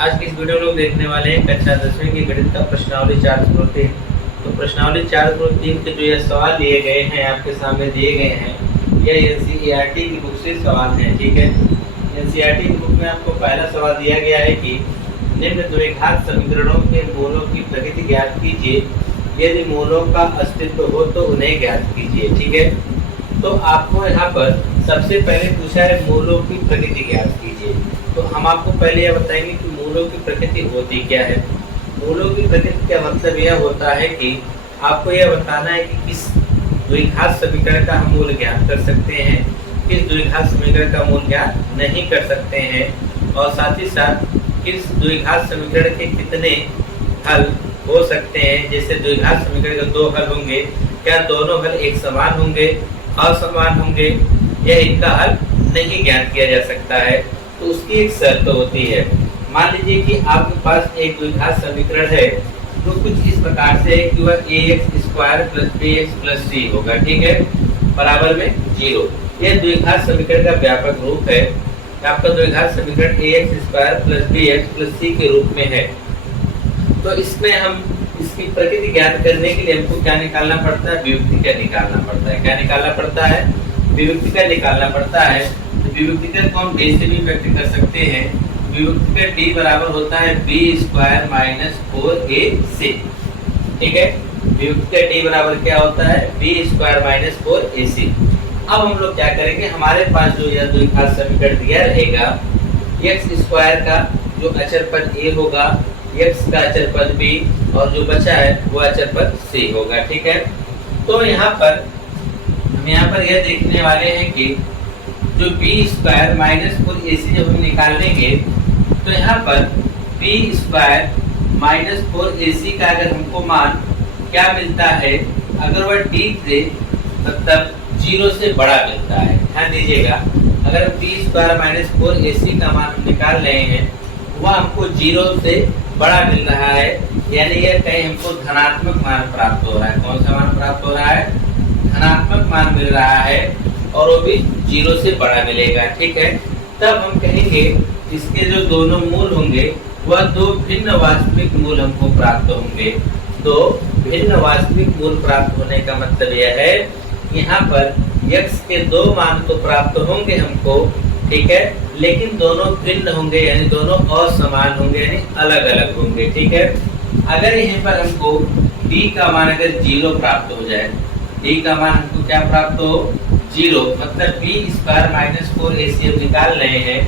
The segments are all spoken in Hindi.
आज की इस वीडियो में लोग देखने वाले हैं कक्षा 10वीं की गणित का प्रश्नावली 4/3। तो प्रश्नावली 4/3 के जो ये सवाल लिए गए हैं आपके सामने दिए गए हैं, यह एनसीईआरटी की बुक से सवाल हैं। ठीक है, एनसीईआरटी की बुक में आपको पहला सवाल दिया गया है कि निम्न द्विघात समीकरणों के मूलों की प्रकृति ज्ञात कीजिए, यदि मूलों का अस्तित्व हो तो उन्हें ज्ञात कीजिए। ठीक है, तो आपको यहाँ पर सबसे पहले पूछा है मूलों की प्रकृति ज्ञात कीजिए। तो हम आपको पहले यह बताएंगे कि मूलों की प्रकृति होती क्या है। मूलों की प्रकृति का मतलब यह होता है कि आपको यह बताना है कि किस द्विघात समीकरण का हम मूल ज्ञात कर सकते हैं, किस द्विघात समीकरण का मूल ज्ञात नहीं कर सकते हैं, और साथ ही साथ किस द्विघात समीकरण के कितने हल हो सकते हैं। जैसे द्विघात समीकरण के दो हल होंगे, क्या दोनों हल एक समान होंगे, असमान होंगे, या इनका हल नहीं ज्ञात किया जा सकता है। तो उसकी एक शर्त होती है। मान लीजिए कि आपके पास एक द्विघात समीकरण है जो कुछ इस प्रकार से है कि वह ax² + bx + c होगा। ठीक है, बराबर में 0। यह द्विघात समीकरण का व्यापक रूप है। आपका द्विघात समीकरण ax² + bx + c के रूप में है। तो इसमें हम इसकी प्रकृति ज्ञात करने के लिए हमको क्या निकालना पड़ता है, विभक्तिकर निकालना पड़ता है। क्या निकालना पड़ता है, विभक्तिकर निकालना पड़ता है। तो विभक्तिकर को हम d से भी व्यक्त कर सकते हैं। विभक्तिकर d बराबर होता है b² - 4ac। ठीक है, विभक्तिकर d बराबर क्या होता है, b² - 4ac। अब हम लोग क्या करेंगे, हमारे पास जो यह द्विघात समीकरण दिया रहेगा, x² का जो अचर पद a होगा, x का अचर पद b, और जो बचा है वो अचर पद c होगा। ठीक है, तो यहाँ पर हम यह देखने वाले हैं कि जो b² - 4ac जब हम निकाल लेंगे तो यहाँ पर b² - 4ac का अगर हमको मान क्या मिलता है, अगर वह d से मतलब 0 से बड़ा मिलता है। ध्यान दीजिएगा, अगर b² - 4ac का मान हम निकाल रहे हैं वह हमको 0 से बड़ा मिल रहा है, यानी यह कहीं हमको धनात्मक मान प्राप्त हो रहा है। कौन सा मान प्राप्त हो रहा है, धनात्मक मान मिल रहा है, और वो भी 0 से बड़ा मिलेगा। ठीक है, तब हम कहेंगे इसके जो दोनों मूल होंगे वह दो भिन्न वास्तविक मूल हमको प्राप्त होंगे। दो भिन्न वास्तविक मूल प्राप्त होने का मतलब यह है, यहाँ पर x के दो मान तो प्राप्त होंगे हमको, ठीक है, लेकिन दोनों भिन्न होंगे, यानी दोनों असमान होंगे, यानी अलग अलग होंगे। ठीक है, अगर यहाँ पर हमको d का मान अगर 0 प्राप्त हो जाए, d का मान हमको क्या प्राप्त हो, 0, मतलब b² - 4ac हम निकाल रहे हैं,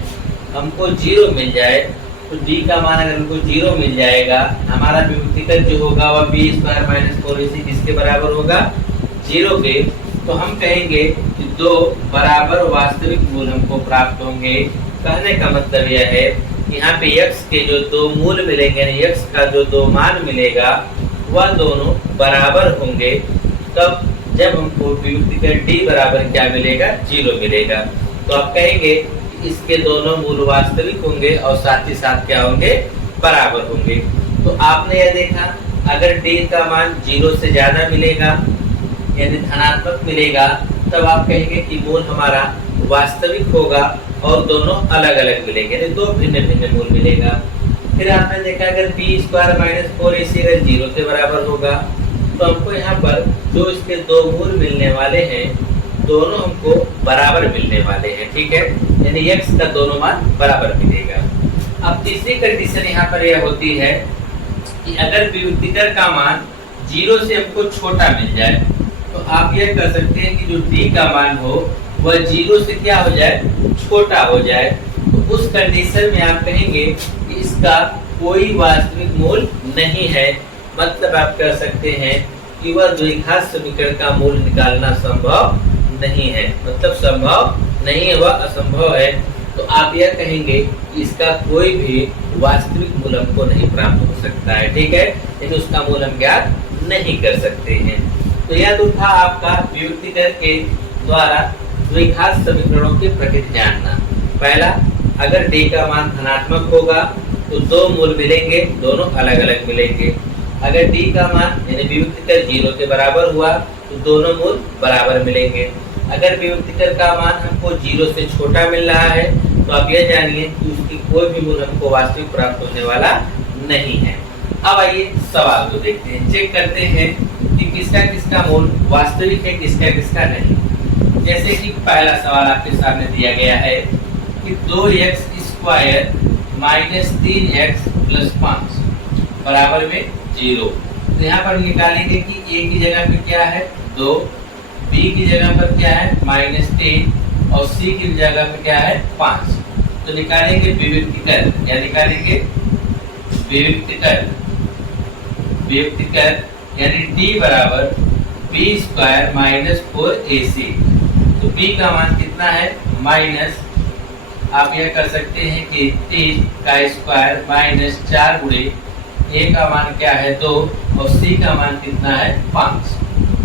हमको 0 मिल जाए, तो d का मान अगर हमको 0 मिल जाएगा, हमारा विभक्तिकर जो होगा वह b² - 4ac किसके बराबर होगा, 0 के। तो हम कहेंगे कि दो बराबर वास्तविक मूल हमको प्राप्त होंगे। कहने का मतलब यह है कि यहाँ पे x के जो दो मूल मिलेंगे, यानी x का जो दो मान मिलेगा वह दोनों बराबर होंगे। तब जब हमको विभक्तिकर d बराबर क्या मिलेगा, 0 मिलेगा। तो आप कहेंगे कि इसके दोनों मूल वास्तविक होंगे और साथ ही साथ क्या होंगे, बराबर होंगे। तो आपने यह देखा, अगर d का मान 0 से ज्यादा मिलेगा यानी धनात्मक मिलेगा, तब आप कहेंगे कि मूल हमारा वास्तविक होगा और दोनों अलग अलग मिलेंगे, यानी दो भिन्न भिन्न मूल मिलेगा। फिर आपने देखा अगर b² - 4ac अगर 0 के बराबर होगा, तो हमको यहाँ पर जो इसके दो मूल मिलने वाले हैं दोनों हमको बराबर मिलने वाले हैं। ठीक है, यानी x का दोनों मान बराबर मिलेगा। अब तीसरी कंडीशन यहाँ पर यह होती है कि अगर विभक्तिकर का मान 0 से हमको छोटा मिल जाए, तो आप यह कर सकते हैं कि जो d का मान हो वह 0 से क्या हो जाए, छोटा हो जाए। तो उस कंडीशन में आप कहेंगे कि इसका कोई वास्तविक मूल नहीं है, मतलब आप कह सकते हैं कि वह द्विघात समीकरण का मूल निकालना संभव नहीं है, मतलब संभव नहीं है, वह असंभव है। तो आप यह कहेंगे कि इसका कोई भी वास्तविक मूल हमको नहीं प्राप्त हो सकता है। ठीक है, लेकिन उसका मूल हम ज्ञात नहीं कर सकते हैं। तो यह तो था आपका विभक्तिकर के द्वारा द्विघात समीकरणों की प्रकृति जानना। पहला, अगर d का मान धनात्मक होगा तो दो मूल मिलेंगे, दोनों अलग अलग मिलेंगे। अगर d का मान यानी विभक्तिकर 0 के बराबर हुआ तो दोनों मूल बराबर मिलेंगे। अगर विभक्तिकर का मान हमको 0 से छोटा मिल रहा है तो आप यह जानिए कि उसकी कोई भी मूल हमको वास्तविक प्राप्त होने वाला नहीं है। अब आइए सवाल को देखते हैं, चेक करते हैं कि किसका किसका मूल वास्तविक है, किसका किसका नहीं। जैसे कि पहला सवाल आपके सामने दिया गया है कि 2x² माइनस 3x प्लस 5 बराबर में 0। तो यहाँ पर निकालेंगे कि a की जगह पे क्या है 2, b की जगह पर क्या है -3 और c की जगह पे क्या है 5। तो निकालेंगे विविक्तिकर, या निकालेंगे विविक्तिकर यानी d बराबर b² माइनस 4ac। तो b का मान कितना है माइनस, आप यह कर सकते हैं कि 3 का स्क्वायर माइनस 4 गुणे a का मान क्या है 2 और c का मान कितना है 5।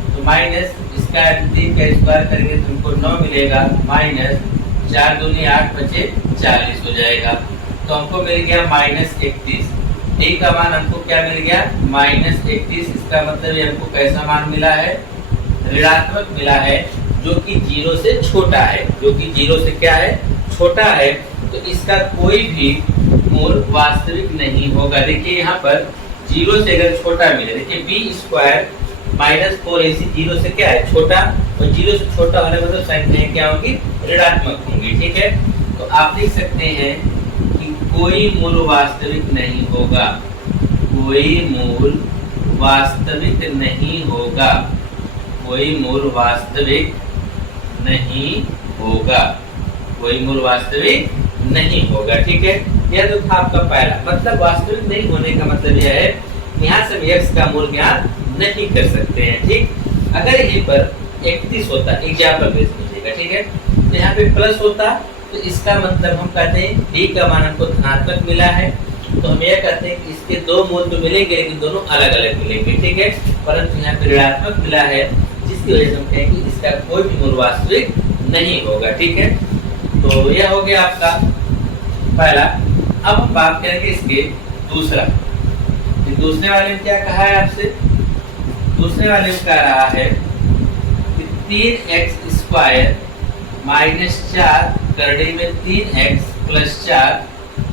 तो माइनस इसका 3 का स्क्वायर करेंगे तो हमको 9 मिलेगा, माइनस 4 दूनी 8 बचे 40 हो जाएगा। तो हमको मिल गया -31। d का मान हमको क्या मिल गया -31। इसका मतलब ये हमको कैसा मान मिला है, ऋणात्मक मिला है, जो कि 0 से छोटा है, जो कि 0 से क्या है छोटा है। तो इसका कोई भी मूल वास्तविक नहीं होगा। देखिए यहाँ पर 0 से अगर छोटा मिले, देखिए b² माइनस 4ac 0 से क्या है छोटा, और 0 से छोटा होने मतलब संख्याएं क्या होंगी ऋणात्मक होंगी। ठीक है, तो आप लिख सकते हैं कि कोई मूल वास्तविक नहीं होगा, कोई मूल वास्तविक नहीं होगा, कोई मूल वास्तविक नहीं होगा, कोई मूल वास्तविक नहीं होगा। ठीक है, यह तो था आपका पहला मतलब वास्तविक नहीं होने का मतलब यह है यहाँ से x का मूल ज्ञात नहीं कर सकते हैं। ठीक, अगर यहीं पर 31 होता एग्जाम्पल बेस लीजिएगा, ठीक है, तो यहाँ पे प्लस होता तो इसका मतलब हम कहते हैं d का मान हमको धनात्मक मिला है, तो हम यह कहते हैं कि इसके दो मूल तो मिलेंगे लेकिन दोनों अलग अलग मिलेंगे। ठीक है, परंतु यहाँ पे ऋणात्मक मिला है जिसकी वजह से हम कहें कि इसका कोई भी मूल वास्तविक नहीं होगा। ठीक है, तो यह हो गया आपका पहला। अब हम बात करेंगे इसके दूसरा। दूसरे वाले में क्या कहा है आपसे, दूसरे वाले में कह रहा है कि 3x² माइनस 4 करड़ी में 3x प्लस 4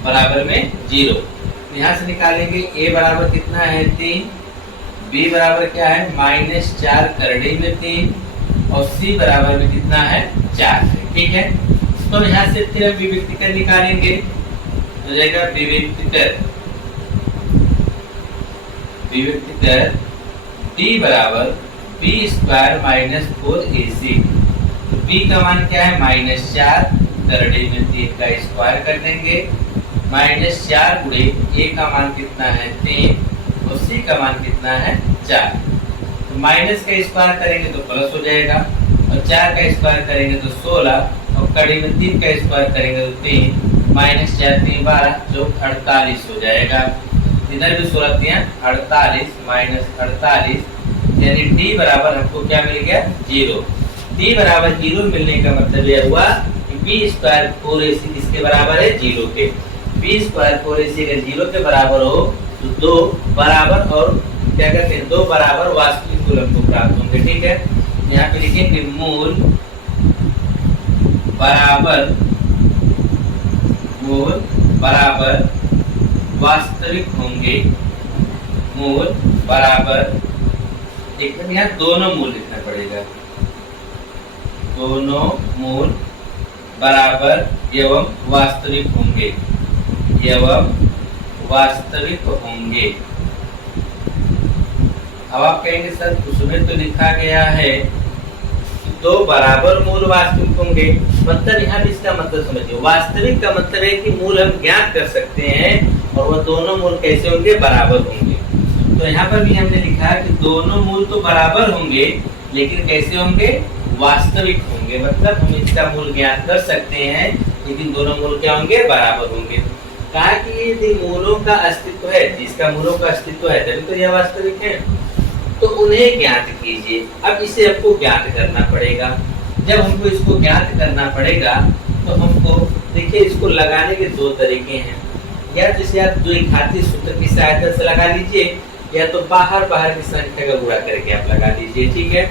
बराबर में 0। यहाँ से निकालेंगे a बराबर कितना है 3, b बराबर क्या है -4 करड़ी में 3 और c बराबर में कितना है 4 है। ठीक है, तो यहाँ से फिर हम विविक्तिकर निकालेंगे, हो जाएगा विविक्तिकर d बराबर b² माइनस 4ac। तो b का मान क्या है -4 करड़ी में 3 का स्क्वायर कर देंगे, -4 गुणे a का मान कितना है 3 और c का मान कितना है 4। तो माइनस का स्क्वायर करेंगे तो प्लस हो जाएगा, और 4 का स्क्वायर करेंगे तो 16 और कड़ी में 3 का स्क्वायर करेंगे तो 3, -4 3 12 जो 48 हो जाएगा। इधर भी 16 3 48 -48 यानी d बराबर हमको क्या मिल गया 0। d बराबर 0 मिलने का मतलब यह हुआ कि b² 4ac किसके बराबर है 0 के। b² 4ac अगर 0 के बराबर हो तो 2 बराबर और क्या कहते हैं 2 बराबर वास्तविक मूल हमको प्राप्त होंगे। ठीक है, यहाँ पे लिखेंगे मूल बराबर वास्तविक होंगे, मूल बराबर एकदम यहाँ दोनों मूल लिखना पड़ेगा, दोनों मूल बराबर एवं वास्तविक होंगे, एवं वास्तविक होंगे। अब आप कहेंगे सर उसमें तो लिखा गया है दो बराबर मूल वास्तविक होंगे, मतलब यहाँ भी इसका मतलब समझिए, वास्तविक का मतलब है कि मूल हम ज्ञात कर सकते हैं और वह दोनों मूल कैसे होंगे बराबर होंगे। तो यहाँ पर भी हमने लिखा कि दोनों मूल तो बराबर होंगे लेकिन कैसे होंगे वास्तविक होंगे, मतलब हम इसका मूल ज्ञात कर सकते हैं लेकिन दोनों मूल क्या होंगे बराबर होंगे। कहा कि यदि मूलों का अस्तित्व है, जिसका मूलों का अस्तित्व है तभी तो यह वास्तविक है, तो उन्हें ज्ञात कीजिए। अब इसे आपको ज्ञात करना पड़ेगा। जब हमको इसको ज्ञात करना पड़ेगा तो हमको देखिए इसको लगाने के दो तरीके हैं, या जिसे आप द्विघाती सूत्र की सहायता से लगा लीजिए, या तो बाहर की संख्या का गुणा करके आप लगा लीजिए। ठीक है,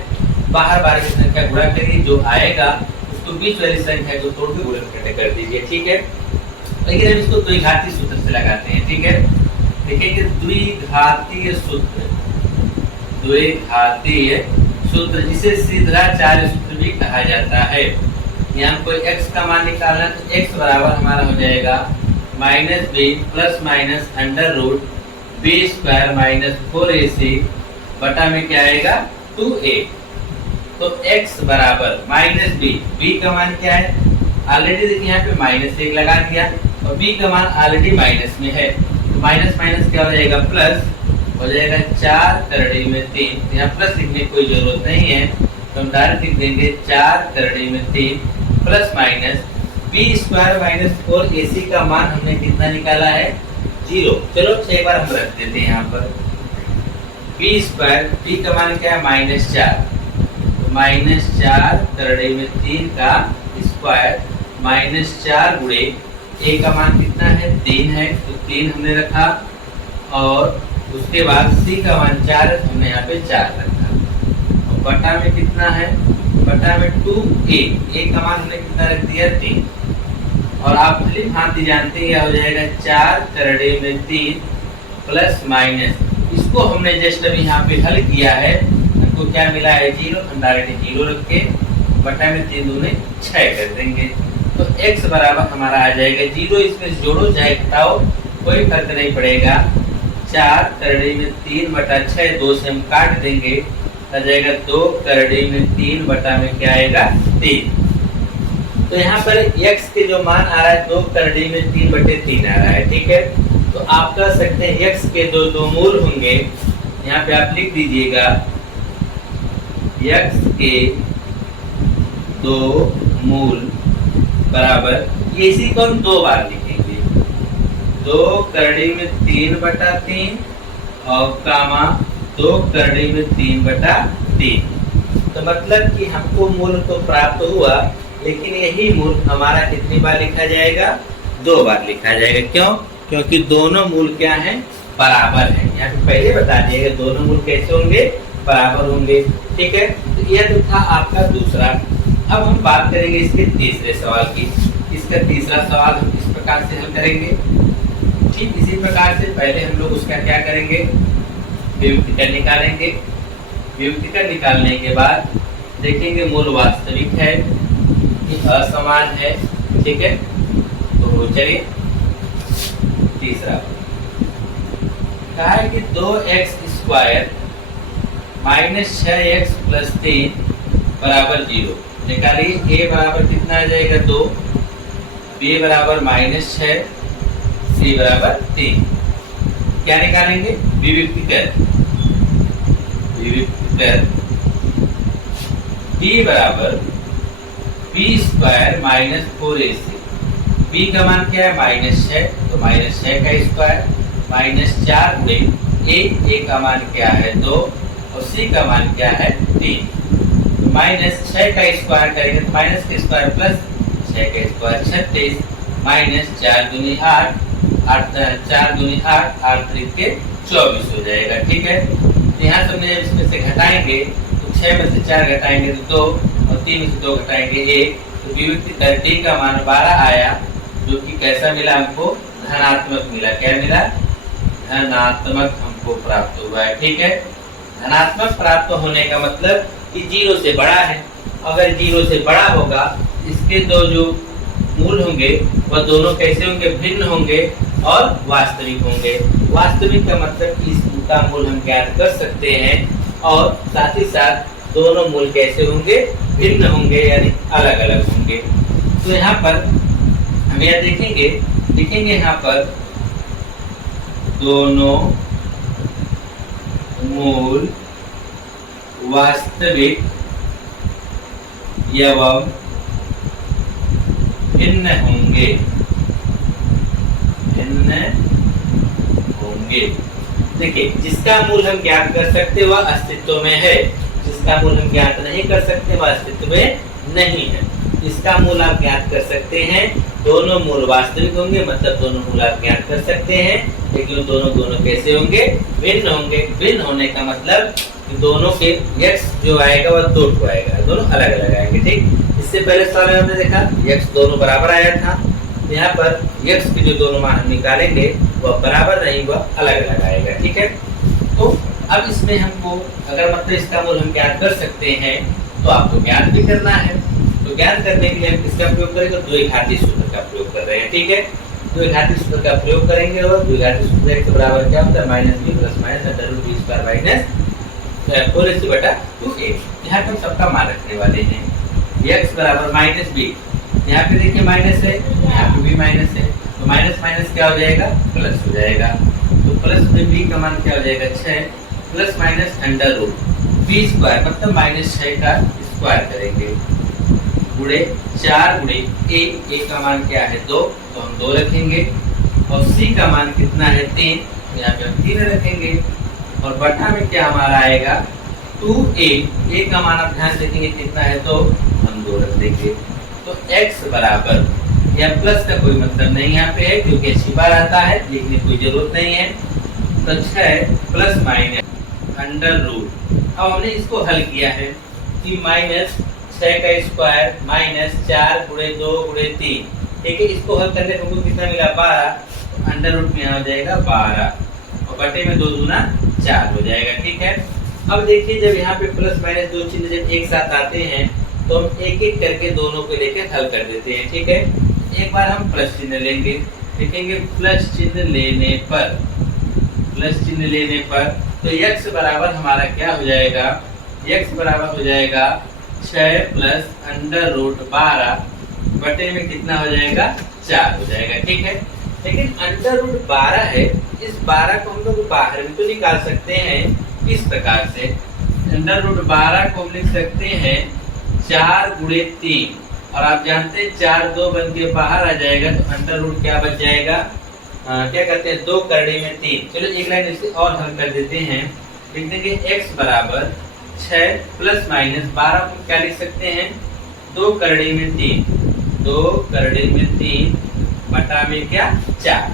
बाहर की संख्या गुणा करिए, जो आएगा इसको बीच वाली संख्या को तोड़ के गुणन कर दीजिए, ठीक है। लेकिन हम इसको द्विघाती सूत्र से लगाते हैं, ठीक है। देखेंगे द्विघातीय सूत्र जिसे सिद्धाचार्य सूत्र भी कहा जाता है। यहाँ कोई x का मान निकालना, तो x बराबर हमारा हो जाएगा -b plus minus under root b square minus 4ac बटा में क्या आएगा 2a। तो x बराबर -b, b का मान क्या है ऑलरेडी देखिए यहाँ पे -1 लगा दिया और b का मान ऑलरेडी माइनस में है, तो माइनस माइनस क्या हो जाएगा प्लस हो जाएगा 4 करड़ी में 3। यहाँ प्लस लिखने की कोई जरूरत नहीं है, तो हम डायरेक्ट लिख देंगे 4 करड़ी में 3 plus minus b square minus 4ac का मान हमने कितना निकाला है 0। चलो एक बार हम रख देते हैं यहाँ पर b स्क्वायर, b का मान क्या है -4, तो -4 करड़ी में 3 का स्क्वायर -4 गुणे a का मान कितना है 3 है, तो 3 हमने रखा और उसके बाद c का मान 4 है, हमने यहाँ पे 4 रखा और बटा में कितना है, बटा में 2a, a का मान हमने कितना रख दिया 3 और आप भली भांति जानते हैं हो जाएगा 4 करड़े में 3 प्लस माइनस, इसको हमने जस्ट अभी यहाँ पे हल किया है, हमको क्या मिला है 0, हम डायरेक्ट 0 रख के बटा में 3 दूने 6 कर देंगे, तो x बराबर हमारा आ जाएगा 0। इसमें जोड़ो चाहे घटाओ कोई फर्क नहीं पड़ेगा, 4 करड़ी में 3 बटा 6, 2 से हम काट देंगे, आ जाएगा 2 करड़ी में 3 बटा में क्या आएगा 3। तो यहाँ पर x के जो मान आ रहा है 2 करड़ी में 3 बटे 3 आ रहा है, ठीक है। तो आप कह सकते हैं x के दो मूल होंगे, यहाँ पे आप लिख दीजिएगा x के 2 मूल बराबर, ये इसी को हम 2 बार लिखेंगे, 2 करड़ी में 3 बटा 3 और कामा 2 करड़ी में 3 बटा 3। तो मतलब कि हमको मूल तो प्राप्त हुआ, लेकिन यही मूल हमारा कितनी बार लिखा जाएगा 2 बार लिखा जाएगा। क्यों? क्योंकि दोनों मूल क्या हैं बराबर हैं। यहाँ पे पहले बता दिएगा दोनों मूल कैसे होंगे बराबर होंगे, ठीक है। तो यह तो था आपका दूसरा। अब हम बात करेंगे इसके तीसरे सवाल की। इसका तीसरा सवाल हम इस प्रकार से हल करेंगे, ठीक इसी प्रकार से पहले हम लोग उसका क्या करेंगे विभक्तिकर निकालेंगे। विभक्तिकर निकालने के बाद देखेंगे मूल वास्तविक है कि असमान है, ठीक है। तो चलिए तीसरा कहा है कि 2x square minus 6x plus 3 बराबर 0। निकालिए a बराबर कितना आ जाएगा 2, b बराबर -6, c बराबर 3। क्या निकालेंगे विभक्तिकर b बराबर b square minus 4ac, b का मान क्या है -6, तो -6 का स्क्वायर -4 गुणे a का मान क्या है 2 और c का मान क्या है 3। तो -6 का स्क्वायर करेंगे तो माइनस का स्क्वायर प्लस 6 का स्क्वायर 36 -4 दूनी 8, 4 दूनी 8, 8 3 के 24 हो जाएगा, ठीक है। यहाँ से हमने इसमें से घटाएंगे तो 6 में से 4 घटाएंगे तो 2 और 3 में से 2 घटाएंगे 1, तो विभक्तिकर d का मान 12 आया, जो कि कैसा मिला हमको धनात्मक मिला। क्या मिला धनात्मक हमको प्राप्त हुआ है, ठीक है। धनात्मक प्राप्त होने का मतलब कि 0 से बड़ा है। अगर 0 से बड़ा होगा इसके दो जो मूल होंगे वह दोनों कैसे होंगे भिन्न होंगे और वास्तविक होंगे। वास्तविक का मतलब कि इसका मूल हम ज्ञात कर सकते हैं और साथ ही साथ दोनों मूल कैसे होंगे भिन्न होंगे यानी अलग अलग होंगे। तो यहाँ पर हम यह लिखेंगे यहाँ पर दोनों मूल वास्तविक एवं भिन्न होंगे देखिए, जिसका मूल हम ज्ञात कर सकते वह अस्तित्व में है, जिसका मूल हम ज्ञात नहीं कर सकते वह अस्तित्व में नहीं है। इसका मूल आप ज्ञात कर सकते हैं, दोनों मूल वास्तविक होंगे, मतलब दोनों मूल आप ज्ञात कर सकते हैं, लेकिन दोनों कैसे होंगे भिन्न होंगे। भिन्न होने का मतलब कि दोनों के x जो आएगा वह 2 आएगा, दोनों अलग अलग आएंगे, ठीक। इससे पहले सवाल में हमने देखा x दोनों बराबर आया था, यहाँ पर x के जो दोनों मान हम निकालेंगे वह बराबर नहीं, वह अलग अलग आएगा। ठीक है, तो अब इसमें हमको अगर मतलब इसका मूल हम ज्ञात कर सकते हैं तो आपको ज्ञात भी करना है। तो ज्ञात करने के लिए हम किसका प्रयोग करेंगे, द्विघाती सूत्र का प्रयोग कर रहे हैं। ठीक है, द्विघाती सूत्र का प्रयोग करेंगे और द्विघाती सूत्र x बराबर क्या होता है, minus B plus minus under root B square minus 4ac बटा 2a। यहाँ पे हम सबका मान रखने वाले हैं। x बराबर माइनस बी, यहाँ पे देखिए माइनस है, यहाँ पे भी माइनस है, तो माइनस माइनस क्या हो जाएगा, प्लस हो जाएगा। तो प्लस में b का मान क्या हो जाएगा, 6 plus minus under root B square मतलब माइनस 6 का स्क्वायर करेंगे गुणे 4 गुणे a का मान क्या है 2, तो हम 2 रखेंगे और c का मान कितना है 3, यहाँ पे हम 3 रखेंगे और बटा में क्या हमारा आएगा 2a का मान आप ध्यान देखेंगे कितना है, तो हम 2 रख देंगे। तो x बराबर, यह प्लस का कोई मतलब नहीं यहाँ पे है क्योंकि अच्छी बार आता है, लिखने की कोई जरूरत नहीं है। तो 6 प्लस माइनस अंडर रूट, अब हमने इसको हल किया है कि माइनस 6 का स्क्वायर माइनस 4 गुणे 2 गुणे 3। ठीक है, इसको हल करने पर हमको कितना मिला 12, तो अंडर रूट में आ जाएगा 12 और बटे में 2 दूना 4 हो जाएगा। ठीक है, अब देखिए जब यहाँ पे प्लस माइनस दो चिन्ह जब एक साथ आते हैं तो हम एक एक करके दोनों को लेकर हल कर देते हैं। ठीक है, एक बार हम प्लस चिन्ह लेंगे, लिखेंगे प्लस चिन्ह लेने पर, प्लस चिन्ह लेने पर तो x बराबर हमारा क्या हो जाएगा, x बराबर हो जाएगा 6 प्लस अंडर रूट 12 बटे में कितना हो जाएगा 4 हो जाएगा। ठीक है, लेकिन अंडर रूट 12 है, इस 12 को हम लोग बाहर भी तो निकाल सकते हैं इस प्रकार से। अंडर रूट 12 को हम लिख सकते हैं 4 गुणे 3 और आप जानते हैं 4 2 बन के बाहर आ जाएगा, तो अंडर रूट क्या बच जाएगा, क्या करते हैं 2 करड़ी में 3। चलो एक लाइन इसे और हल कर देते हैं, लिख देंगे x बराबर 6 प्लस माइनस 12 को क्या लिख सकते हैं 2 करड़ी में 3, 2 करड़ी में 3 बटा में क्या 4।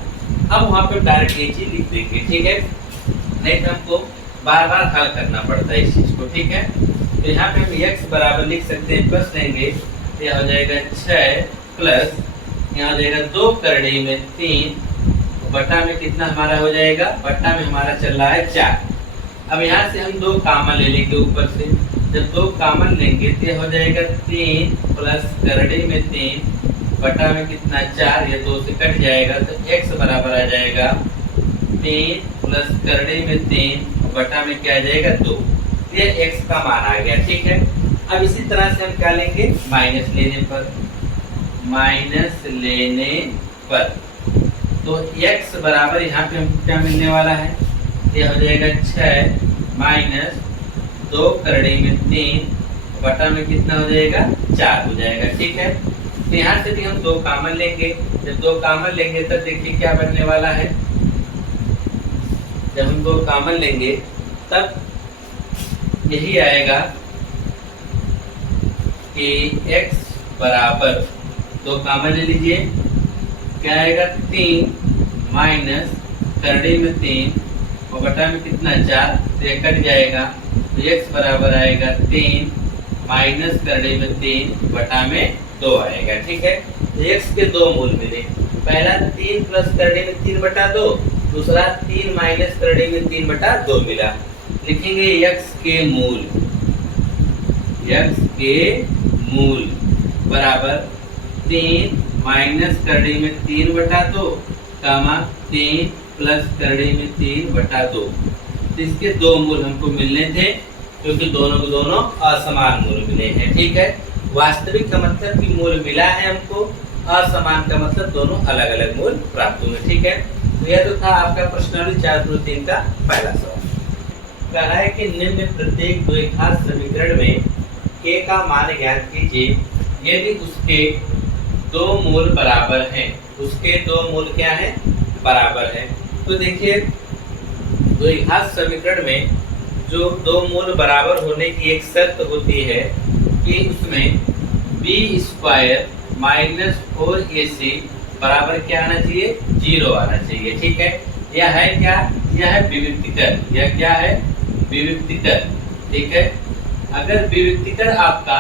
अब वहां पे डायरेक्ट ये चीज लिख देंगे। ठीक है, नहीं तो हमको बार बार हल करना पड़ता है इस चीज को। ठीक है, तो यहाँ पे हम x बराबर लिख सकते हैं, प्लस लेंगे तो यह हो जाएगा 6 प्लस यहाँ हो जाएगा 2 करड़ी में 3 बटा में कितना हमारा हो जाएगा, बटा में हमारा चल रहा है 4। अब यहाँ से हम 2 कॉमन ले लेंगे ऊपर से, जब 2 कॉमन लेंगे तो हो जाएगा 3 प्लस करड़ी में 3 बटा में कितना 4, ये 2 से कट जाएगा तो x बराबर आ जाएगा 3 प्लस करड़ी में 3 बटा में क्या आ जाएगा 2, ये x का मान आ गया। ठीक है, अब इसी तरह से हम क्या लेंगे, माइनस लेने पर, माइनस लेने पर तो x बराबर यहाँ पे हमको क्या मिलने वाला है, ये हो जाएगा 6 माइनस 2 करड़ी में 3 बटा में कितना हो जाएगा 4 हो जाएगा। ठीक है, तो यहाँ से भी हम 2 कॉमन लेंगे, जब 2 कॉमन लेंगे तब देखिए क्या बनने वाला है, जब हम 2 कॉमन लेंगे तब यही आएगा कि x बराबर 2 कॉमन ले लीजिए, क्या आएगा 3 माइनस करड़ी में 3 और बटा में कितना 4, तो ये कट जाएगा तो x बराबर आएगा 3 माइनस करड़ी में 3 बटा में 2 आएगा। ठीक है, तो x के 2 मूल मिले, पहला 3 प्लस करड़ी में 3 बटा 2, दूसरा 3 माइनस करड़ी में 3 बटा 2 मिला। लिखेंगे x के मूल, x के मूल बराबर 3 माइनस करड़ी में 3 बटा 2 कामा 3 प्लस करड़ी में 3 बटा 2। तो इसके 2 मूल हमको मिलने थे क्योंकि दोनों के दोनों असमान मूल मिले हैं। ठीक है, वास्तविक का मतलब कि मूल मिला है हमको, असमान का मतलब दोनों अलग अलग मूल प्राप्त हुए। ठीक है, तो यह तो था आपका प्रश्नावली 4/3 का पहला सवाल। कहा है कि निम्न प्रत्येक द्विघात समीकरण में k का मान ज्ञात कीजिए यदि उसके 2 मूल बराबर हैं, उसके 2 मूल क्या है, बराबर है। तो देखिए द्विघात समीकरण में जो 2 मूल बराबर होने की एक शर्त होती है कि उसमें b स्क्वायर माइनस 4ac बराबर क्या आना चाहिए, 0 आना चाहिए। ठीक है, यह है क्या, यह है विविक्तिकर, यह क्या है विविक्तिकर। ठीक है, अगर विविक्तिकर आपका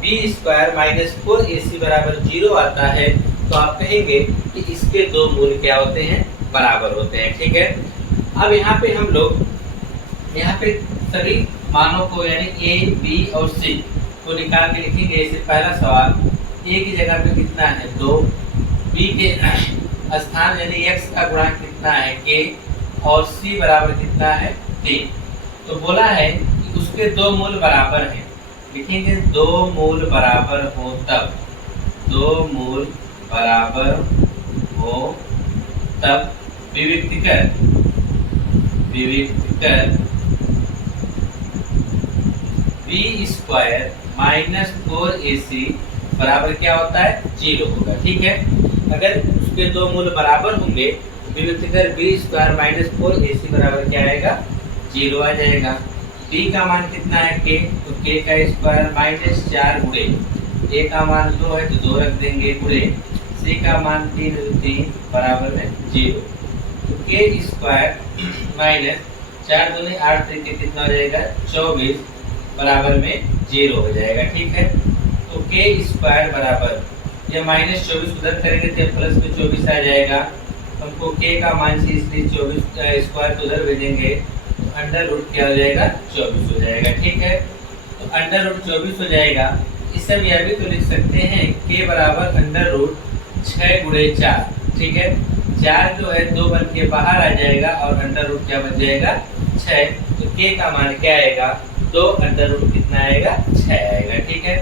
बी स्क्वायर माइनस 4ac बराबर 0 आता है तो आप कहेंगे कि इसके दो मूल क्या होते हैं, बराबर होते हैं। ठीक है, अब यहाँ पे हम लोग यहाँ पे सभी मानों को यानी a, b और c को निकाल के लिखेंगे। इससे पहला सवाल a की जगह पे कितना है 2, b के स्थान यानी x का गुणांक कितना है k और c बराबर कितना है 3। तो बोला है कि उसके दो मूल बराबर हैं, लिखेंगे दो मूल बराबर हो तब, दो मूल बराबर हो तब विविक्त कर बी स्क्वायर माइनस 4ac बराबर क्या होता है 0 होगा। ठीक है, अगर उसके दो मूल बराबर होंगे तो विविक्त कर बी स्क्वायर माइनस 4ac बराबर क्या आएगा 0 आ जाएगा। b का मान कितना है k, तो k का स्क्वायर माइनस 4 गुणे a का मान 2 है तो 2 रख देंगे गुणे c का मान 3 है तो 3 बराबर है 0। तो k स्क्वायर माइनस 4 दूनी 8 तरीके कितना हो जाएगा 24 बराबर में 0 हो जाएगा। ठीक है, तो k स्क्वायर बराबर ये माइनस 24 उधर करेंगे तो प्लस में 24 आ जाएगा। हमको k का मान से इसलिए 24 स्क्वायर तो उधर भेजेंगे तो अंडर रूट क्या हो जाएगा 24 हो जाएगा। ठीक है, तो अंडर रूट 24 हो जाएगा। इस सब यह भी तो लिख सकते हैं k बराबर अंडर रूट 6 गुणे 4। ठीक है, 4 जो है 2 बन के बाहर आ जाएगा और अंडर रूट क्या बन जाएगा 6। तो k का मान क्या आएगा 2 अंडर रूट कितना आएगा 6 आएगा। ठीक है,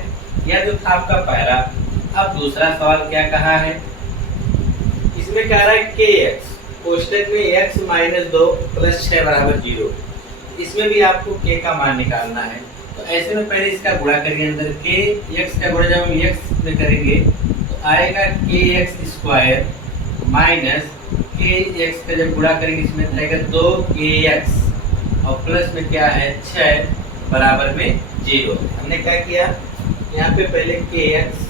यह जो था आपका पहला। अब दूसरा सवाल क्या कहा है, इसमें कह रहा है kx कोष्टक में x माइनस 2 प्लस 6 बराबर 0। इसमें भी आपको k का मान निकालना है। तो ऐसे में पहले इसका गुणा करिए, अंदर k x का गुणा जब हम x में करेंगे तो आएगा kx स्क्वायर माइनस kx का जब गुणा करेंगे इसमें आएगा 2kx और प्लस में क्या है 6 बराबर में 0। हमने क्या किया, यहाँ पे पहले kx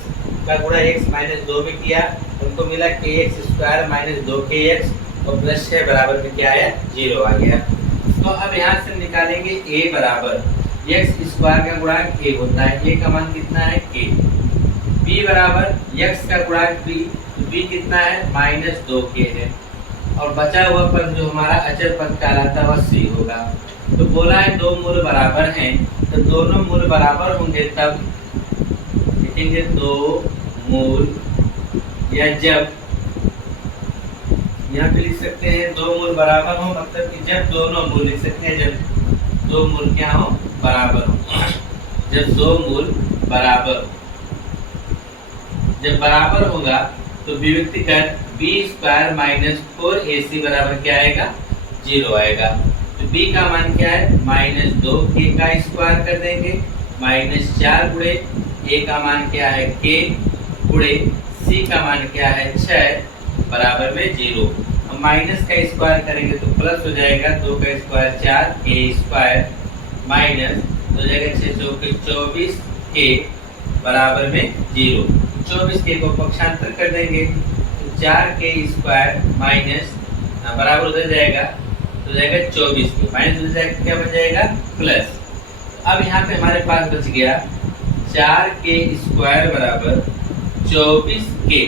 का गुणा x माइनस 2 में किया, हमको मिला kx स्क्वायर माइनस 2kx और प्लस 6 बराबर में क्या आया 0 आ गया। तो अब यहाँ से निकालेंगे a बराबर x स्क्वायर का गुणांक a होता है, a का मान कितना है k, b बराबर x का गुणांक b, तो b कितना है माइनस 2k है और बचा हुआ पद जो हमारा अचर पद कहलाता है वह c होगा। तो बोला है दो मूल बराबर हैं, तो दोनों मूल बराबर होंगे तब लिखेंगे दो मूल, या जब यहाँ पे लिख सकते हैं दो मूल बराबर हो, मतलब कि जब दोनों मूल लिख सकते हैं, जब दो मूल क्या हो बराबर हो, जब दो मूल बराबर हो, जब बराबर होगा तो विविक्त कर बी स्क्वायर माइनस 4ac बराबर क्या आएगा 0 आएगा। तो b का मान क्या है माइनस 2k का स्क्वायर कर देंगे माइनस 4 गुणे a का मान क्या है k गुणे c का मान क्या है 6 बराबर में 0। हम माइनस का स्क्वायर करेंगे तो प्लस हो जाएगा, 2 का स्क्वायर 4 k स्क्वायर माइनस हो जाएगा 6 चौके 24 k बराबर में 0। 24 k को पक्षांतर कर देंगे तो 4k स्क्वायर माइनस बराबर उधर जाएगा तो जाएगा 24 के माइनस उधर जाएगा क्या बन जाएगा प्लस। अब यहाँ पे हमारे पास बच गया 4k स्क्वायर बराबर 24k।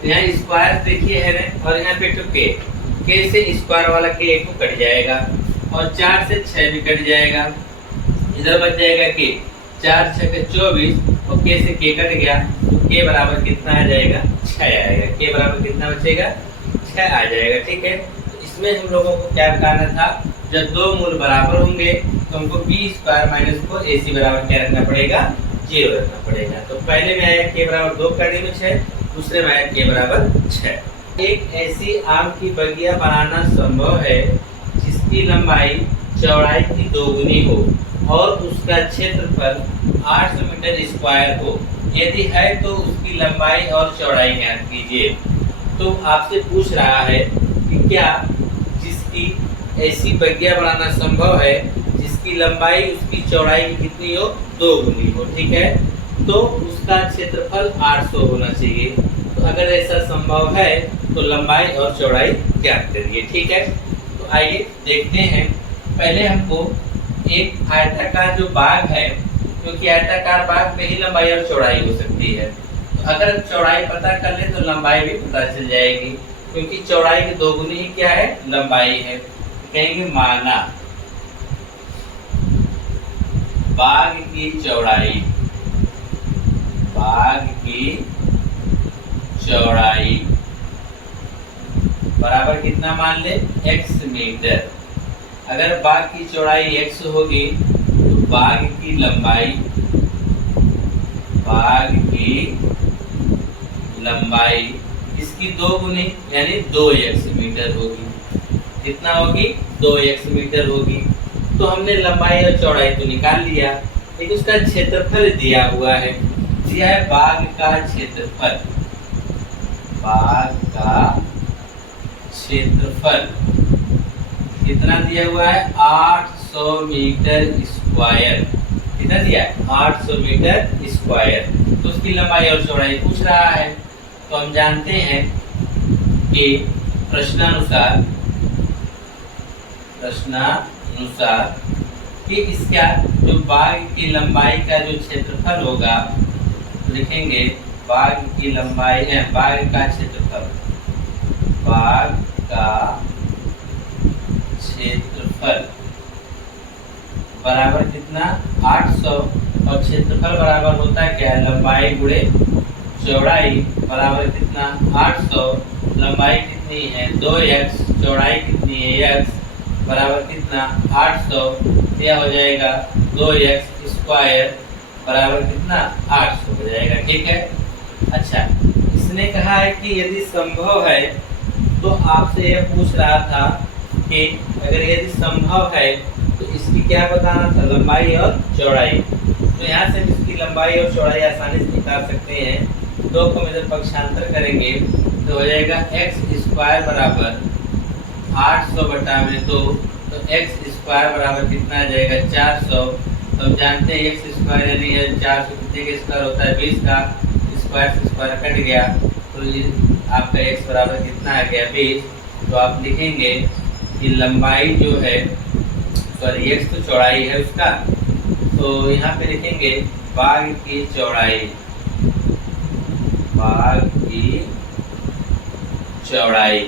तो यहाँ स्क्वायर देखिए है ना, और यहाँ पे तो k से स्क्वायर वाला k को कट जाएगा और 4 से 6 भी कट जाएगा, इधर बच जाएगा k 4 6 के 24 और k से k कट गया तो k बराबर कितना आ जाएगा 6 आएगा। k बराबर कितना बचेगा 6 आ जाएगा। ठीक है, तो इसमें हम लोगों को क्या करना था, जब दो मूल बराबर होंगे तो हमको बी स्क्वायर माइनस 4ac बराबर क्या रखना पड़ेगा 0 रखना पड़ेगा। तो पहले में आया k बराबर 2 करने में 6, दूसरे में आया k बराबर 6। एक ऐसी आम की बगिया बनाना संभव है जिसकी लंबाई चौड़ाई की दोगुनी हो और उसका क्षेत्रफल 800 मीटर स्क्वायर हो। यदि है तो उसकी लंबाई और चौड़ाई ज्ञात कीजिए। तो आपसे पूछ रहा है कि क्या जिसकी ऐसी बगिया बनाना संभव है जिसकी लंबाई उसकी चौड़ाई कितनी हो 2 गुनी हो। ठीक है, तो उसका क्षेत्रफल 800 होना चाहिए। तो अगर ऐसा संभव है तो लंबाई और चौड़ाई ज्ञात करिए। ठीक है, तो आइए देखते हैं। पहले हमको एक आयताकार जो बाग है क्योंकि आयताकार भाग में ही लंबाई और चौड़ाई हो सकती है। तो अगर चौड़ाई पता कर ले तो लंबाई भी पता चल जाएगी, क्योंकि चौड़ाई की दोगुनी ही क्या है, लंबाई है। कहेंगे माना बाग की चौड़ाई, बाग की चौड़ाई बराबर कितना मान ले, x मीटर। अगर बाग की चौड़ाई x होगी तो बाग की लंबाई, बाग की लंबाई इसकी दोगुनी यानी 2x मीटर होगी। कितना होगी, 2x मीटर होगी। तो हमने लंबाई और चौड़ाई तो निकाल लिया, लेकिन उसका क्षेत्रफल दिया हुआ है, दिया है बाग का क्षेत्रफल, बाग का क्षेत्रफल कितना दिया हुआ है, 800 मीटर स्क्वायर। कितना दिया है, 800 मीटर स्क्वायर। तो उसकी लंबाई और चौड़ाई पूछ रहा है। तो हम जानते हैं कि प्रश्नानुसार कि इसका जो बाग की लंबाई का जो क्षेत्रफल होगा, लिखेंगे बाग की लंबाई है, बाग का क्षेत्रफल, बाग का क्षेत्रफल बराबर कितना, 800। और क्षेत्रफल बराबर होता है क्या, लंबाई गुणे चौड़ाई बराबर कितना, 800। लंबाई कितनी है 2x, चौड़ाई कितनी है x, बराबर कितना 800। यह हो जाएगा 2x स्क्वायर बराबर कितना 800 हो जाएगा। ठीक है। अच्छा, इसने कहा है कि यदि संभव है, तो आपसे यह पूछ रहा था कि अगर यदि संभव है तो इसकी क्या बताना था, लंबाई और चौड़ाई। तो यहाँ से इसकी लंबाई और चौड़ाई आसानी से निकाल सकते हैं। दो को इधर पक्षांतर करेंगे तो हो जाएगा x स्क्वायर बराबर 800 बटा में 2। तो x स्क्वायर बराबर कितना आ जाएगा, 400। तो हम जानते हैं x स्क्वायर यानी 400 कितने का स्क्वायर होता है, 20 का। स्क्वायर से स्क्वायर कट गया तो ये आपका x बराबर कितना आ गया, 20। तो आप लिखेंगे कि लंबाई जो है, सॉरी x तो चौड़ाई है उसका, तो यहाँ पे लिखेंगे बाग की चौड़ाई, बाग की चौड़ाई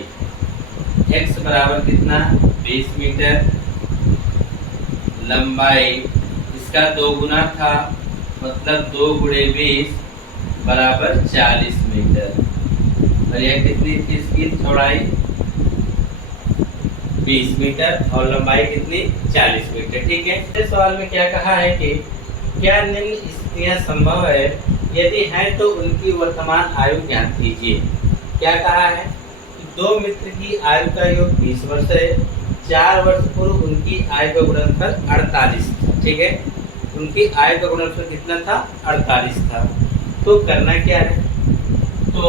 x बराबर कितना 20 मीटर, लंबाई इसका 2 गुना था, मतलब 2 गुणे 20 बराबर 40 मीटर। और यह कितनी थी इसकी चौड़ाई, 20 मीटर और लंबाई कितनी 40 मीटर। ठीक है। इस सवाल में क्या कहा है कि क्या निम्न स्थितियां संभव है, यदि है तो उनकी वर्तमान आयु ज्ञात कीजिए। क्या कहा है कि दो मित्र की आयु का योग 20 वर्ष है, 4 वर्ष पूर्व उनकी आयु का गुणनफल 48 था। ठीक है, उनकी आयु का गुणनफल कितना था, 48 था। तो करना क्या है, तो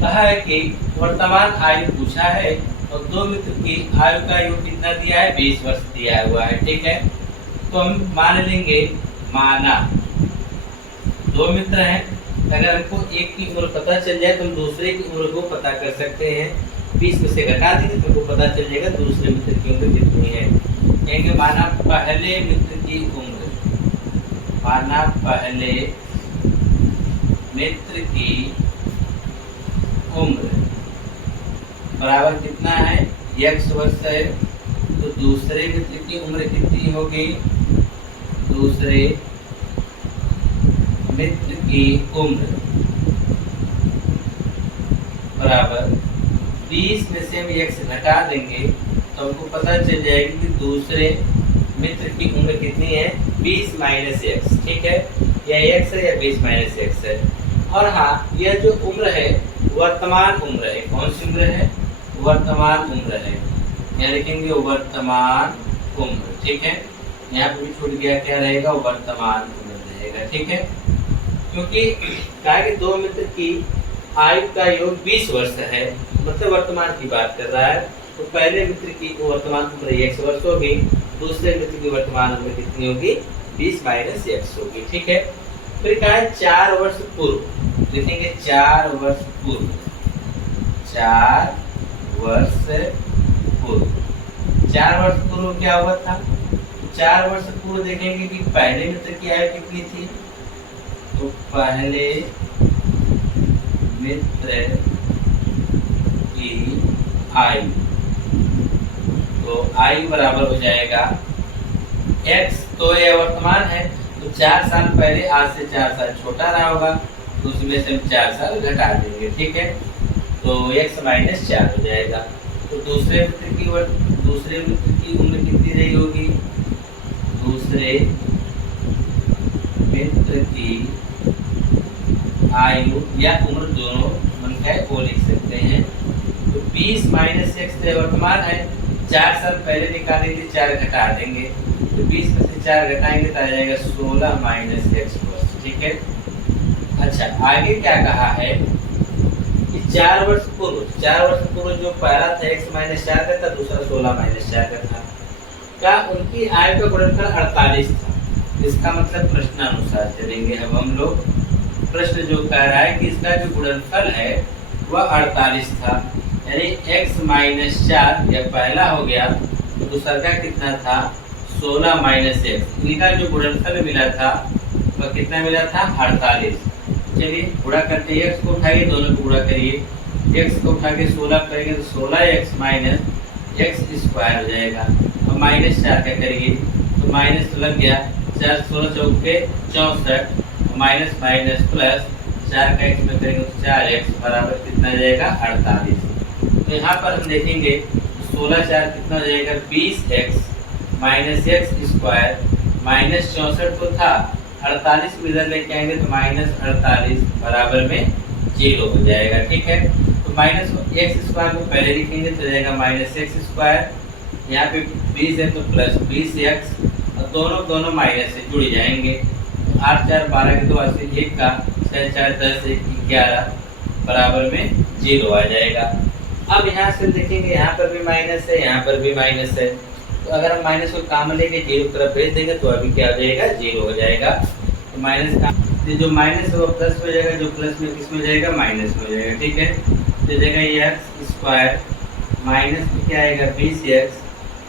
कहा है कि वर्तमान आयु पूछा है और दो मित्र की आयु का योग कितना दिया है, 20 वर्ष दिया हुआ है। ठीक है, तो हम मान लेंगे, माना दो मित्र हैं, अगर हमको एक की उम्र पता चल जाए तो हम दूसरे की उम्र को पता कर सकते हैं। 20 में से घटा देंगे तो हमको पता चल जाएगा दूसरे मित्र की उम्र कितनी है। कहेंगे माना पहले मित्र की उम्र, माना पहले मित्र की उम्र बराबर कितना है, x वर्ष है। तो दूसरे मित्र की उम्र कितनी होगी, दूसरे मित्र की उम्र बराबर 20 में से हम x घटा देंगे तो हमको पता चल जाएगी कि दूसरे मित्र की उम्र कितनी है, 20 माइनस x। ठीक है, यह x है या 20 माइनस x है। और हाँ, यह जो उम्र है वर्तमान उम्र है। कौन सी उम्र है, वर्तमान उम्र है। यहाँ लिखेंगे वर्तमान उम्र। ठीक है, यहाँ पे भी छूट गया, क्या रहेगा, वर्तमान उम्र रहेगा। ठीक है, क्योंकि कहा कि दो मित्र की आयु का योग 20 वर्ष है, मतलब वर्तमान की बात कर रहा है। तो पहले मित्र की वर्तमान उम्र x वर्ष होगी, दूसरे मित्र की वर्तमान उम्र कितनी होगी, 20 माइनस x होगी। ठीक है, फिर कहा है 4 वर्ष पूर्व, लिखेंगे 4 वर्ष पूर्व, 4 वर्ष पूर्व। 4 वर्ष पूर्व क्या हुआ था, 4 वर्ष पूर्व देखेंगे कि पहले मित्र की आयु कितनी थी, तो पहले मित्र की आयु, तो आयु बराबर हो जाएगा x, तो यह वर्तमान है, तो 4 साल पहले आज से 4 साल छोटा रहा होगा, तो उसमें से हम 4 साल घटा देंगे, ठीक है, तो x माइनस 4 हो जाएगा। तो दूसरे मित्र की उम्र कितनी रही होगी, दूसरे मित्र की आयु या उम्र दोनों मन का है वो लिख सकते हैं। तो 20 माइनस x वर्तमान है, 4 साल पहले निकालेंगे, 4 घटा देंगे, तो 20 में से 4 घटाएंगे तो आ जाएगा 16 माइनस x वर्ष, ठीक है। अच्छा, आगे क्या कहा है कि 4 वर्ष पूर्व जो पहला था x माइनस 4 का था, दूसरा 16 माइनस 4 का था, क्या उनकी आयु का गुणनफल 48 था। इसका मतलब प्रश्नानुसार चलेंगे। अब हम लोग प्रश्न जो कह रहा है कि इसका जो गुणनफल है वह 48 था, यानी x माइनस 4 यह पहला हो गया, तो दूसरा का कितना था 16 माइनस x, इनका जो गुणनफल मिला था वह कितना मिला था 48। चलिए गुणा करते हैं, x को उठाइए, दोनों को गुणा करिए, x को उठा के 16 करेंगे तो 16x माइनस x स्क्वायर हो जाएगा। अब माइनस 4 का करिए तो माइनस तो लग गया, 4 16 चौके 64, माइनस माइनस प्लस 4 का x में करेंगे तो 4x बराबर कितना हो जाएगा 48। तो यहाँ पर हम देखेंगे 16 4 कितना हो जाएगा 20x minus x square, minus 64 तो था, 48 को इधर लेके आएंगे तो माइनस 48 बराबर में 0 हो जाएगा, ठीक है। तो माइनस x स्क्वायर को पहले लिखेंगे तो जाएगा माइनस x स्क्वायर, यहाँ पे 20 है तो प्लस 20x, और दोनों माइनस से जुड़ जाएंगे, 8 4 12 के 2 80 1 का 6 4 10 1 11 बराबर में 0 आ जाएगा। अब यहाँ से देखेंगे, यहाँ पर भी माइनस है, यहाँ पर भी माइनस है, तो अगर हम माइनस को काम लेके 0 की तरफ भेज देंगे तो अभी क्या हो जाएगा 0 हो जाएगा। तो माइनस का जो माइनस है वो प्लस हो जाएगा, जो प्लस में किस में हो जाएगा माइनस में हो जाएगा, ठीक है। तो जाएगा ये x स्क्वायर माइनस में क्या आएगा 20x,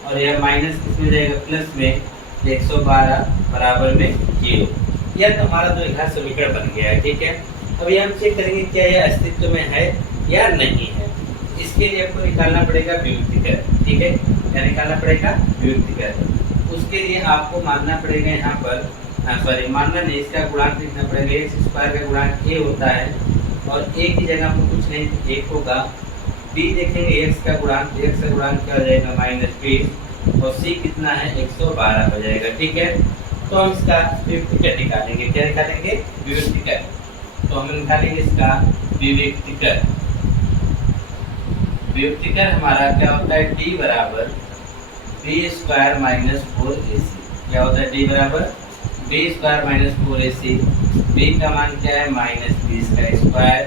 और यह माइनस किस में जाएगा प्लस में 112 बराबर में 0। यह तो हमारा जो घात समीकरण बन गया है, ठीक है। अभी हम चेक करेंगे क्या यह अस्तित्व में है या नहीं है। इसके लिए आपको निकालना पड़ेगा वियुक्तिकर, ठीक है, क्या निकालना पड़ेगा वियुक्तिकर। उसके लिए आपको मानना पड़ेगा यहाँ पर मानना नहीं, इसका गुणांक लिखना पड़ेगा, x स्क्वायर का गुणांक a होता है, और a की जगह पर कुछ नहीं 1 होगा, b देखेंगे x का गुणांक क्या हो जाएगा -20, और c कितना है 112 हो जाएगा, ठीक है। तो हम इसका वियुक्तिकर निकालेंगे, क्या निकालेंगे वियुक्तिकर। तो हम निकालेंगे इसका वियुक्तिकर हमारा क्या होता है d बराबर b स्क्वायर माइनस 4ac, क्या होता है d बराबर b square minus 4ac, b का मान क्या है -20 का स्क्वायर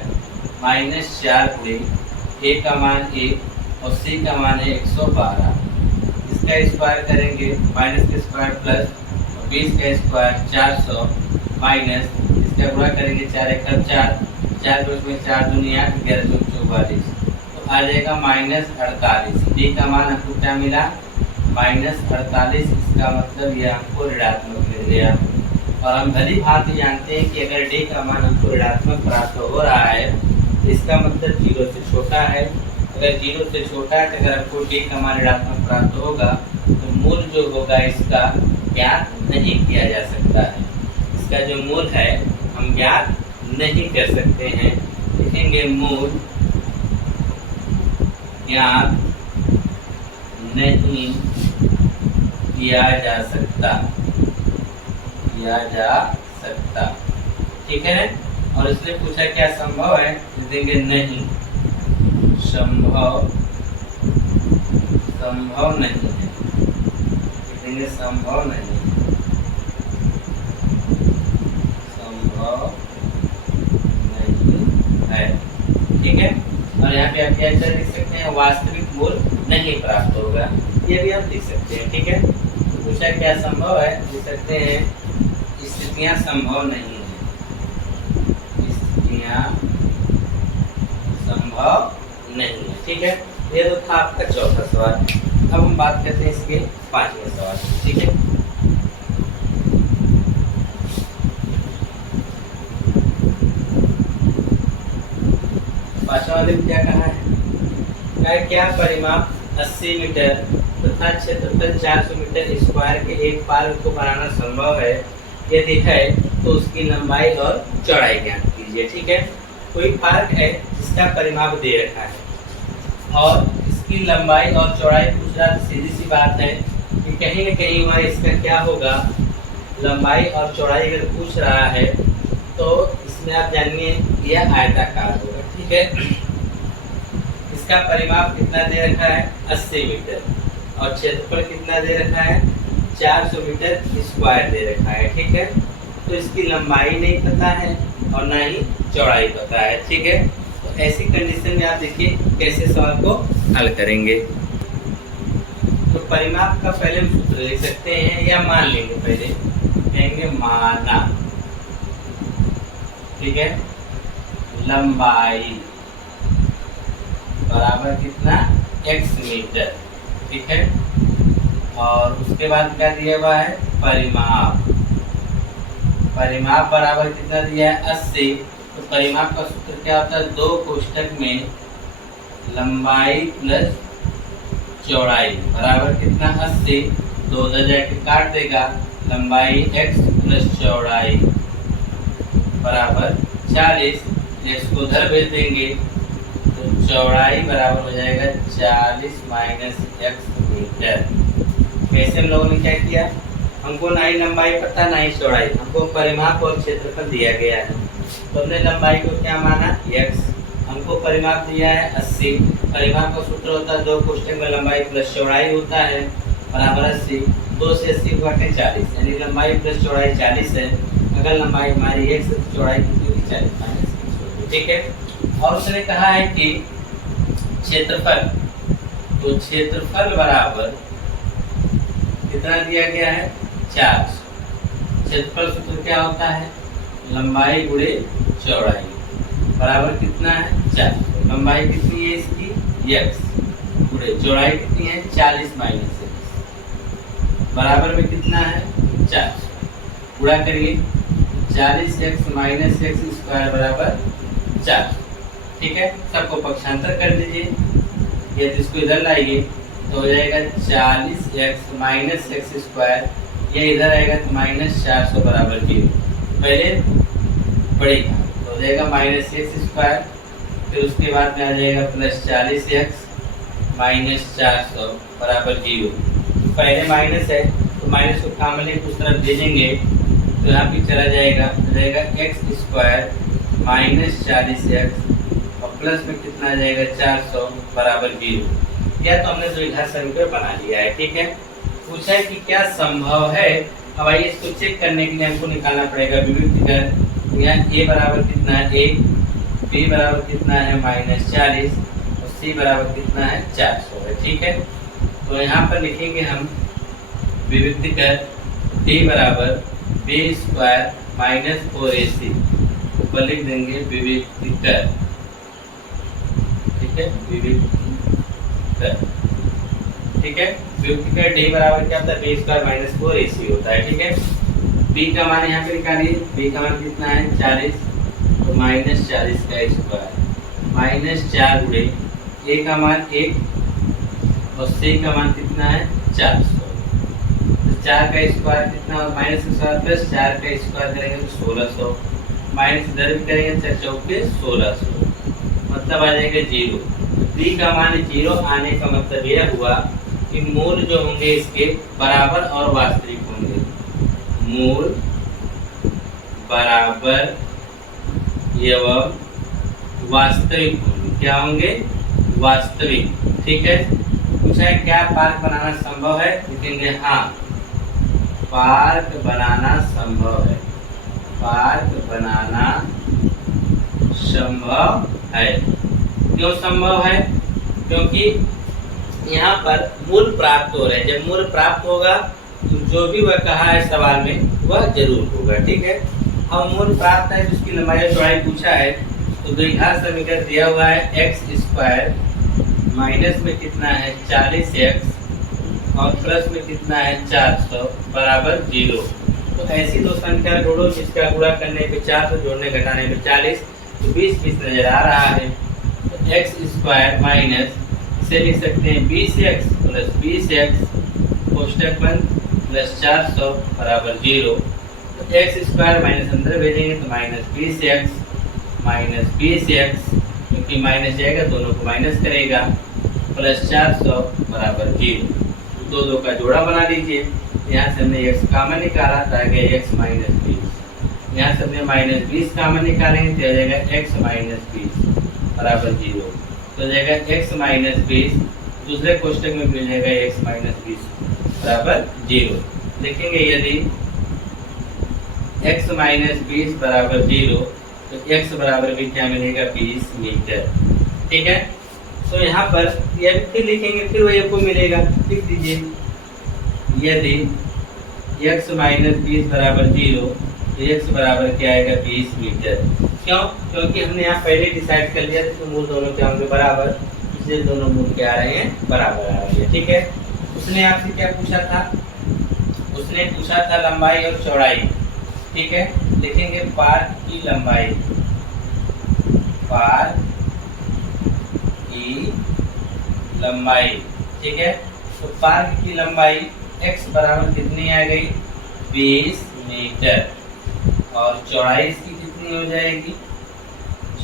माइनस 4 गुणे a का मान 1 और c का मान है 112, इसका स्क्वायर करेंगे माइनस का स्क्वायर प्लस 20 का स्क्वायर 400 माइनस इसका गुणा करेंगे 4 1 4 4 के उसमें 4 दूनी 8 11 44, तो आ जाएगा -48। डी का मान हमको क्या मिला -48, इसका मतलब यह हमको ऋणात्मक मिल गया। और हम भली भांति जानते हैं कि अगर डी का मान हमको ऋणात्मक प्राप्त हो रहा है तो इसका मतलब 0 से छोटा है। अगर 0 से छोटा है तो अगर हमको डी का मान ऋणात्मक प्राप्त होगा तो मूल जो होगा इसका ज्ञात नहीं किया जा सकता है। इसका जो मूल है हम ज्ञात नहीं कर सकते हैं। लिखेंगे मूल ज्ञात नहीं किया जा सकता, ठीक है ना। और इसने पूछा क्या संभव है, देंगे नहीं, संभव नहीं है, देंगे संभव नहीं है, ठीक है। और यहाँ पे आप क्या लिख सकते हैं, वास्तविक मूल नहीं प्राप्त होगा, ये भी आप लिख सकते हैं, ठीक है। पूछा क्या संभव है, लिख सकते हैं स्थितियां संभव नहीं है, स्थितियां संभव नहीं है, ठीक है। ये तो था आपका चौथा सवाल। अब हम बात करते हैं इसके 5वें सवाल, ठीक है। पांचवा वाले में क्या कहा है, क्या परिमाप 80 मीटर तथा क्षेत्रफल 400 मीटर स्क्वायर के एक पार्क को बनाना संभव है यदि है तो उसकी लंबाई और चौड़ाई ज्ञात कीजिए। ठीक है, कोई पार्क है जिसका परिमाप दे रखा है और इसकी लंबाई और चौड़ाई पूछ रहा, तो सीधी सी बात है कि कहीं न कहीं वहाँ इसका क्या होगा, लंबाई और चौड़ाई अगर पूछ रहा है तो इसमें आप जानिए यह आयताकार होगा। ठीक है, इसका परिमाप कितना दे रखा है 80 मीटर और क्षेत्रफल कितना दे रखा है 400 मीटर स्क्वायर दे रखा है। ठीक है, तो इसकी लंबाई नहीं पता है और ना ही चौड़ाई पता है। ठीक है, तो ऐसी कंडीशन में आप देखिए कैसे सवाल को हल करेंगे। तो परिमाप का पहले हम सूत्र लिख सकते हैं या मान लेंगे, पहले कहेंगे माना। ठीक है, लंबाई बराबर कितना x मीटर। ठीक है, और उसके बाद क्या दिया हुआ है परिमाप, परिमाप बराबर कितना दिया है 80। तो परिमाप का सूत्र क्या होता है, दो कोष्ठक में लंबाई प्लस चौड़ाई बराबर कितना 80, 2 काट देगा, लंबाई x प्लस चौड़ाई बराबर 40, x को उधर भेज देंगे तो चौड़ाई बराबर हो जाएगा 40 माइनस x मीटर। वैसे हम लोगों ने क्या किया, हमको ना ही लंबाई पता ना ही चौड़ाई, हमको परिमाप और क्षेत्रफल दिया गया है तो हमने लंबाई को क्या माना x, हमको परिमाप दिया है 80, परिमाप का सूत्र होता है दो कोष्ठक में लंबाई प्लस चौड़ाई होता है बराबर 80, 2 से 80 घटे 40, यानी लंबाई प्लस चौड़ाई 40 है। अगर लंबाई हमारी x है तो चौड़ाई कितनी होगी 40 माइनस। ठीक है, और उसने कहा है कि क्षेत्रफल, तो क्षेत्रफल बराबर कितना दिया गया है 400। क्षेत्रफल सूत्र क्या होता है, लंबाई गुणे चौड़ाई बराबर कितना है 400। लंबाई कितनी है इसकी x गुणे चौड़ाई कितनी है 40 माइनस x बराबर में कितना है 400। गुणा करिए 40x माइनस एक्स स्क्वायर बराबर 400। ठीक है, सबको पक्षांतर कर दीजिए, यदि इसको इधर लाइए तो हो जाएगा 40x माइनस एक्स स्क्वायर, ये इधर आएगा तो माइनस 400 बराबर 0। पहले बढ़ेगा तो हो जाएगा माइनस एक्स स्क्वायर, फिर उसके बाद में आ जाएगा प्लस 40x माइनस 400 बराबर 0। पहले माइनस है तो माइनस को कामले उस तरफ भेजेंगे तो यहाँ पे चला जाएगा, रहेगा एक्स स्क्वायर माइनस 40x और प्लस में कितना आ जाएगा 400 बराबर 0। या तो हमने द्विघात समीकरण बना लिया है। ठीक है, पूछा है कि क्या संभव है, अब आइए इसको चेक करने के लिए हमको निकालना पड़ेगा विविध कर। यहाँ a बराबर कितना है 1, b बराबर कितना है माइनस 40 और c बराबर कितना है 400 है। ठीक है, तो यहाँ पर लिखेंगे हम विविध कर d बराबर b स्क्वायर माइनस 4ac, ऊपर लिख देंगे विविध कर। ठीक है, विविध कर। ठीक है, विविध कर d बराबर क्या होता है b स्क्वायर माइनस 4ac होता है। ठीक है, b का मान यहाँ पे निकालिए, b का मान कितना है 40, तो माइनस 40 का स्क्वायर माइनस 4 गुणे a का मान 1 और c का मान कितना है 400। 4 का स्क्वायर कितना होगा माइनस स्क्वायर प्लस 4 का स्क्वायर करेंगे तो 1600, माइनस इधर भी करेंगे 4 चौके 1600, मतलब आ जाएगा 0। b का मान 0 आने का मतलब यह हुआ कि मूल जो होंगे इसके बराबर और वास्तविक होंगे, मूल बराबर एवं वास्तविक होंगे। क्या होंगे वास्तविक। ठीक है, पूछा है क्या पार्क बनाना संभव है, लिखेंगे हाँ पार्क बनाना संभव है, पार्क बनाना संभव है। क्यों संभव है, क्योंकि यहाँ पर मूल प्राप्त हो रहे हैं, जब मूल प्राप्त होगा तो जो भी वह कहा है सवाल में वह जरूर होगा। ठीक है, अब मूल प्राप्त है जिसकी लंबाई चौड़ाई पूछा है तो द्विघात समीकरण दिया हुआ है एक्स स्क्वायर माइनस में कितना है 40x और प्लस में कितना है 400 बराबर 0। तो ऐसी दो संख्या जोड़ो जिसका गुणा करने पे 400 जोड़ने घटाने पे 40, तो 20 नजर आ रहा है। तो एक्स स्क्वायर माइनस, इसे लिख सकते हैं 20x प्लस 20x कोष्टक बंद प्लस 400 बराबर 0। तो एक्स स्क्वायर माइनस अंदर भेजेंगे तो माइनस 20x क्योंकि माइनस जाएगा दोनों को माइनस करेगा प्लस 400 बराबर 0। दो दो का जोड़ा बना लीजिए। यहाँ से हमने x कॉमन निकाला तो आ गया x माइनस 20। यहाँ से हमने माइनस 20 कॉमन निकालेंगे तो आ जाएगा x माइनस 20 बराबर 0। तो आ जाएगा x माइनस 20, दूसरे कोष्टक में मिल जाएगा x माइनस 20 बराबर 0। लिखेंगे यदि x माइनस 20 बराबर 0 तो x बराबर भी क्या मिलेगा 20 मीटर। ठीक है, तो यहाँ पर यह फिर लिखेंगे, फिर वही आपको मिलेगा, लिख दीजिए यदि x माइनस 20 बराबर 0 तो x बराबर क्या आएगा 20 मीटर। क्यों? क्योंकि हमने यहाँ पहले डिसाइड कर लिया था तो मूल दोनों क्या होंगे बराबर, इसलिए दोनों मूल क्या आ रहे हैं बराबर आ रही है। ठीक है, उसने आपसे क्या पूछा था? उसने पूछा था लंबाई और चौड़ाई। ठीक है, लिखेंगे पार्क की लंबाई, पार्क की लंबाई। ठीक है, तो पार्क की लंबाई x बराबर कितनी आ गई 20 मीटर और चौड़ाई इसकी कितनी हो जाएगी?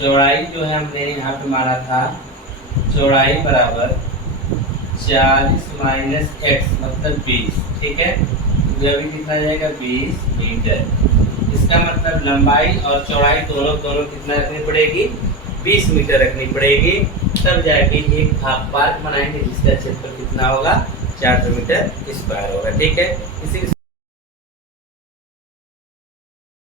चौड़ाई जो है हमने यहाँ पे माना था, चौड़ाई बराबर 40 माइनस x मतलब 20। ठीक है, तो अभी कितना जाएगा 20 मीटर। इसका मतलब लंबाई और चौड़ाई दोनों कितना रखनी पड़ेगी 20 मीटर रखनी पड़ेगी, तब जाके एक पार्क बनाएंगे जिसका क्षेत्रफल कितना होगा 400 मीटर स्क्वायर होगा। ठीक है, इसी